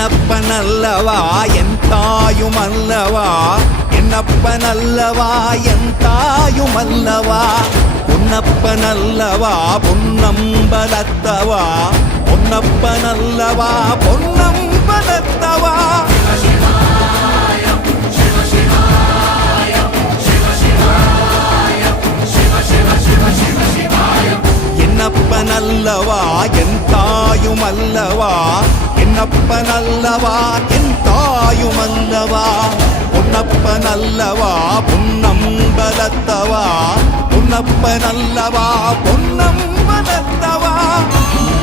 என்னப்பனல்லவா என் தாயுமல்லவா, என்னப்பனல்லவா என் தாயுமல்லவா, பொன்னப்பனல்லவா பொன்னம்பலத்தவா, பொன்னப்பனல்லவா பொன்னம்பலத்தவா. என்னப்பனல்லவா என் தாயுமல்லவா, என்னப்பனல்லவா என் தாயுமல்லவா, பொன்னப்பனல்லவா பொன்னம்பலத்தவா, பொன்னப்பனல்லவா பொன்னம்பலத்தவா.